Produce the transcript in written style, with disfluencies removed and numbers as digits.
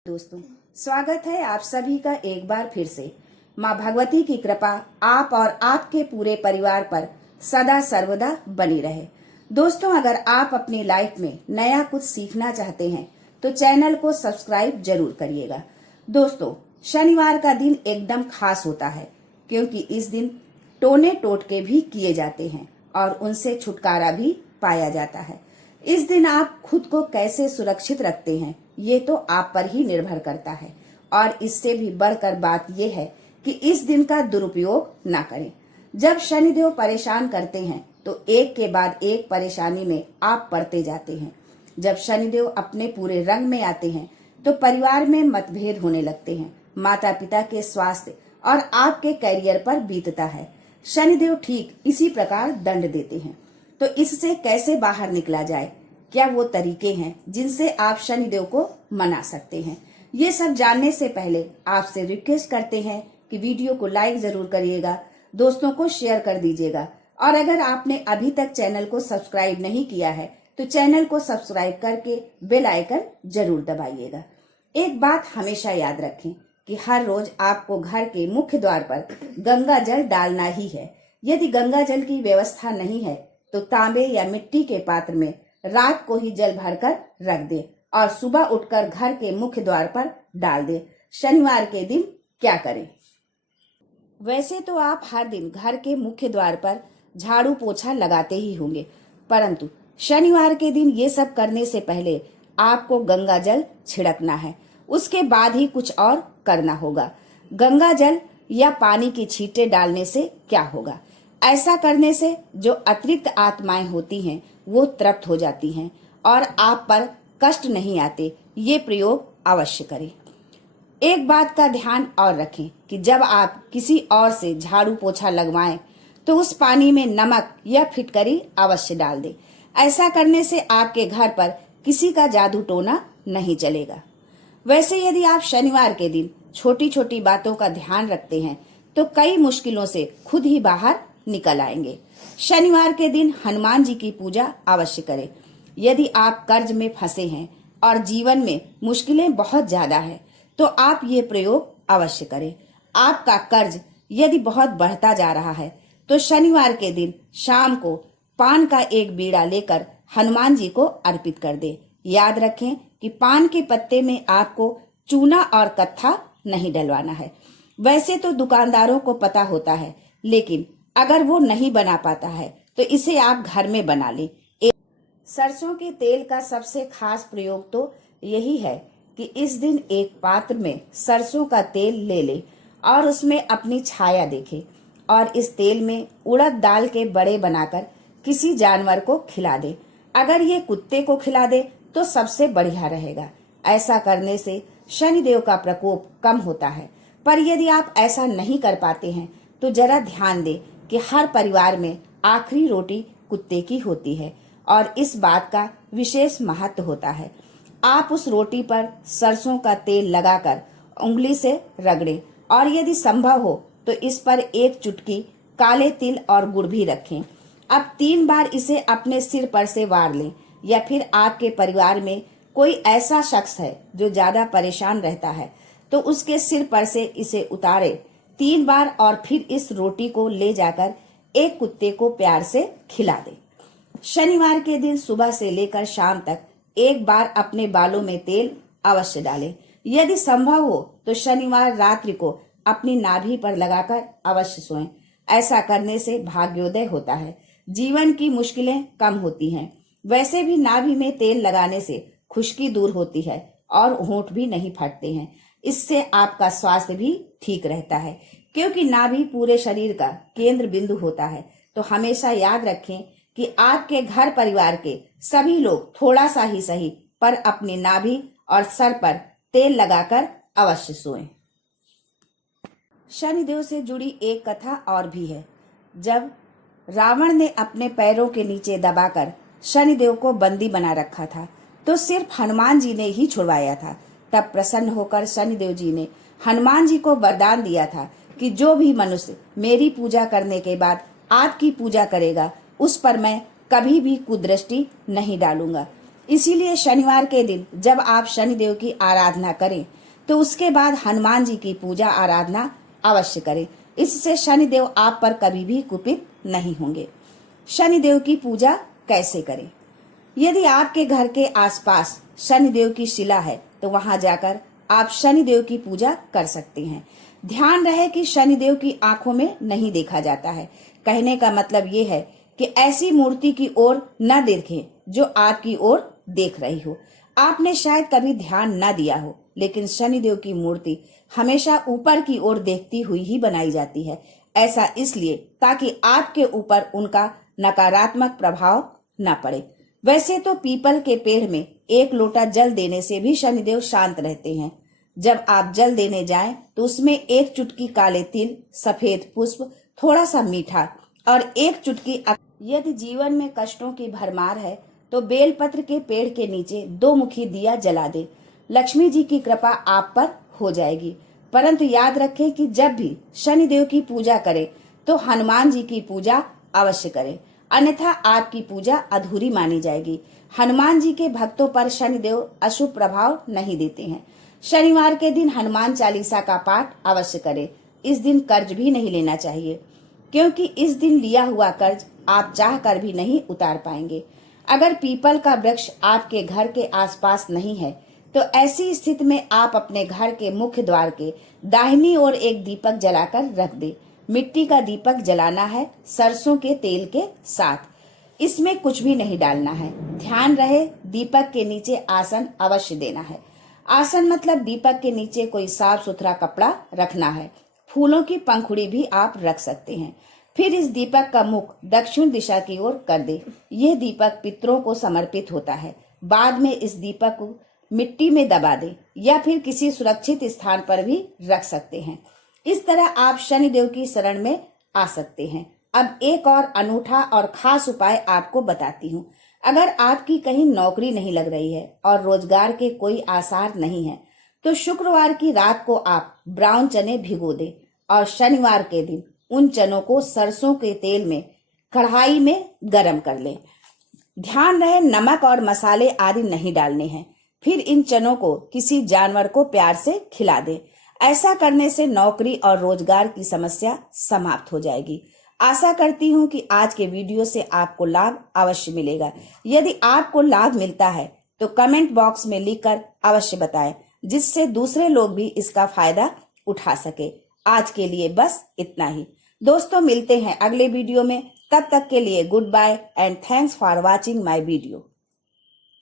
दोस्तों, स्वागत है आप सभी का एक बार फिर से। माँ भगवती की कृपा आप और आपके पूरे परिवार पर सदा सर्वदा बनी रहे। दोस्तों, अगर आप अपनी लाइफ में नया कुछ सीखना चाहते हैं तो चैनल को सब्सक्राइब जरूर करिएगा। दोस्तों, शनिवार का दिन एकदम खास होता है क्योंकि इस दिन टोने टोटके भी किए जाते हैं और उनसे छुटकारा भी पाया जाता है। इस दिन आप खुद को कैसे सुरक्षित रखते हैं ये तो आप पर ही निर्भर करता है और इससे भी बढ़कर बात यह है कि इस दिन का दुरुपयोग ना करें। जब शनिदेव परेशान करते हैं तो एक के बाद एक परेशानी में आप पड़ते जाते हैं। जब शनिदेव अपने पूरे रंग में आते हैं तो परिवार में मतभेद होने लगते हैं, माता पिता के स्वास्थ्य और आपके करियर पर बीतता है। शनिदेव ठीक इसी प्रकार दंड देते हैं। तो इससे कैसे बाहर निकला जाए, क्या वो तरीके हैं जिनसे आप शनिदेव को मना सकते हैं, ये सब जानने से पहले आपसे रिक्वेस्ट करते हैं कि वीडियो को लाइक जरूर करिएगा, दोस्तों को शेयर कर दीजिएगा और अगर आपने अभी तक चैनल को सब्सक्राइब नहीं किया है तो चैनल को सब्सक्राइब करके बेल आइकन जरूर दबाइएगा। एक बात हमेशा याद रखें कि हर रोज आपको घर के मुख्य द्वार पर गंगा जल डालना ही है। यदि गंगा जल की व्यवस्था नहीं है तो तांबे या मिट्टी के पात्र में रात को ही जल भरकर रख दे और सुबह उठकर घर के मुख्य द्वार पर डाल दे। शनिवार के दिन क्या करें? वैसे तो आप हर दिन घर के मुख्य द्वार पर झाड़ू पोछा लगाते ही होंगे, परंतु शनिवार के दिन ये सब करने से पहले आपको गंगा जल छिड़कना है। उसके बाद ही कुछ और करना होगा। गंगा जल या पानी की छींटे डालने से क्या होगा? ऐसा करने से जो अतिरिक्त आत्माएं होती हैं वो तृप्त हो जाती हैं और आप पर कष्ट नहीं आते। ये प्रयोग अवश्य करें। एक बात का ध्यान और रखें कि जब आप किसी और से झाड़ू पोछा लगवाएं तो उस पानी में नमक या फिटकरी अवश्य डाल दें। ऐसा करने से आपके घर पर किसी का जादू टोना नहीं चलेगा। वैसे यदि आप शनिवार के दिन छोटी छोटी बातों का ध्यान रखते हैं तो कई मुश्किलों से खुद ही बाहर निकल आएंगे। शनिवार के दिन हनुमान जी की पूजा अवश्य करें। यदि आप कर्ज में फंसे हैं और जीवन में मुश्किलें बहुत ज्यादा है तो आप ये प्रयोग अवश्य करें। आपका कर्ज यदि बहुत बढ़ता जा रहा है तो शनिवार के दिन शाम को पान का एक बीड़ा लेकर हनुमान जी को अर्पित कर दे। याद रखें कि पान के पत्ते में आपको चूना और कत्था नहीं डलवाना है। वैसे तो दुकानदारों को पता होता है, लेकिन अगर वो नहीं बना पाता है तो इसे आप घर में बना लें। सरसों के तेल का सबसे खास प्रयोग तो यही है कि इस दिन एक पात्र में सरसों का तेल ले ले और उसमें अपनी छाया देखे और इस तेल में उड़द दाल के बड़े बनाकर किसी जानवर को खिला दे। अगर ये कुत्ते को खिला दे तो सबसे बढ़िया रहेगा। ऐसा करने से शनिदेव का प्रकोप कम होता है। पर यदि आप ऐसा नहीं कर पाते हैं तो जरा ध्यान दें कि हर परिवार में आखिरी रोटी कुत्ते की होती है और इस बात का विशेष महत्व होता है। आप उस रोटी पर सरसों का तेल लगाकर उंगली से रगड़ें और यदि संभव हो तो इस पर एक चुटकी काले तिल और गुड़ भी रखें। अब 3 बार इसे अपने सिर पर से वार लें या फिर आपके परिवार में कोई ऐसा शख्स है जो ज्यादा परेशान रहता है तो उसके सिर पर से इसे उतारे 3 बार और फिर इस रोटी को ले जाकर एक कुत्ते को प्यार से खिला दे। शनिवार के दिन सुबह से लेकर शाम तक एक बार अपने बालों में तेल अवश्य डालें। यदि संभव हो तो शनिवार रात्रि को अपनी नाभि पर लगाकर अवश्य सोएं। ऐसा करने से भाग्योदय होता है, जीवन की मुश्किलें कम होती हैं। वैसे भी नाभि में तेल लगाने से खुश्की दूर होती है और होंठ भी नहीं फटते हैं। इससे आपका स्वास्थ्य भी ठीक रहता है क्योंकि नाभि पूरे शरीर का केंद्र बिंदु होता है। तो हमेशा याद रखें कि आपके घर परिवार के सभी लोग थोड़ा सा ही सही पर अपनी नाभि और सर पर तेल लगाकर अवश्य सोएं। शनिदेव से जुड़ी एक कथा और भी है। जब रावण ने अपने पैरों के नीचे दबाकर शनिदेव को बंदी बना रखा था तो सिर्फ हनुमान जी ने ही छुड़वाया था। तब प्रसन्न होकर शनिदेव जी ने हनुमान जी को वरदान दिया था कि जो भी मनुष्य मेरी पूजा करने के बाद आपकी पूजा करेगा उस पर मैं कभी भी कुदृष्टि नहीं डालूंगा। इसीलिए शनिवार के दिन जब आप शनिदेव की आराधना करें तो उसके बाद हनुमान जी की पूजा आराधना अवश्य करें। इससे शनिदेव आप पर कभी भी कुपित नहीं होंगे। शनिदेव की पूजा कैसे करें? यदि आपके घर के आसपास शनिदेव की शिला है तो वहां जाकर आप शनिदेव की पूजा कर सकते हैं। ध्यान रहे कि शनिदेव की आंखों में नहीं देखा जाता है। कहने का मतलब ये है कि ऐसी मूर्ति की ओर न देखें जो आपकी ओर देख रही हो। आपने शायद कभी ध्यान न दिया हो, लेकिन शनिदेव की मूर्ति हमेशा ऊपर की ओर देखती हुई ही बनाई जाती है। ऐसा इसलिए ताकि आपके ऊपर उनका नकारात्मक प्रभाव न पड़े। वैसे तो पीपल के पेड़ में एक लोटा जल देने से भी शनिदेव शांत रहते हैं। जब आप जल देने जाएं तो उसमें एक चुटकी काले तिल, सफेद पुष्प, थोड़ा सा मीठा और एक चुटकी यदि जीवन में कष्टों की भरमार है तो बेलपत्र के पेड़ के नीचे 2 मुखी दिया जला दे। लक्ष्मी जी की कृपा आप पर हो जाएगी। परंतु याद रखें कि जब भी शनिदेव की पूजा करें तो हनुमान जी की पूजा अवश्य करें, अन्यथा आपकी पूजा अधूरी मानी जाएगी। हनुमान जी के भक्तों पर शनिदेव अशुभ प्रभाव नहीं देते हैं। शनिवार के दिन हनुमान चालीसा का पाठ अवश्य करें। इस दिन कर्ज भी नहीं लेना चाहिए, क्योंकि इस दिन लिया हुआ कर्ज आप चाह कर भी नहीं उतार पाएंगे। अगर पीपल का वृक्ष आपके घर के आसपास नहीं है तो ऐसी स्थिति में आप अपने घर के मुख्य द्वार के दाहिनी ओर एक दीपक जलाकर रख दे। मिट्टी का दीपक जलाना है, सरसों के तेल के साथ। इसमें कुछ भी नहीं डालना है। ध्यान रहे दीपक के नीचे आसन अवश्य देना है। आसन मतलब दीपक के नीचे कोई साफ सुथरा कपड़ा रखना है। फूलों की पंखुड़ी भी आप रख सकते हैं। फिर इस दीपक का मुख दक्षिण दिशा की ओर कर दे। यह दीपक पितरों को समर्पित होता है। बाद में इस दीपक को मिट्टी में दबा दे या फिर किसी सुरक्षित स्थान पर भी रख सकते हैं। इस तरह आप शनिदेव की शरण में आ सकते हैं। अब एक और अनूठा और खास उपाय आपको बताती हूँ। अगर आपकी कहीं नौकरी नहीं लग रही है और रोजगार के कोई आसार नहीं है तो शुक्रवार की रात को आप ब्राउन चने भिगो दें और शनिवार के दिन उन चनों को सरसों के तेल में कढ़ाई में गरम कर लें। ध्यान रहे नमक और मसाले आदि नहीं डालने हैं। फिर इन चनों को किसी जानवर को प्यार से खिला दें। ऐसा करने से नौकरी और रोजगार की समस्या समाप्त हो जाएगी। आशा करती हूँ कि आज के वीडियो से आपको लाभ अवश्य मिलेगा। यदि आपको लाभ मिलता है तो कमेंट बॉक्स में लिखकर अवश्य बताएं, जिससे दूसरे लोग भी इसका फायदा उठा सके। आज के लिए बस इतना ही। दोस्तों, मिलते हैं अगले वीडियो में। तब तक के लिए good bye and thanks for watching my video.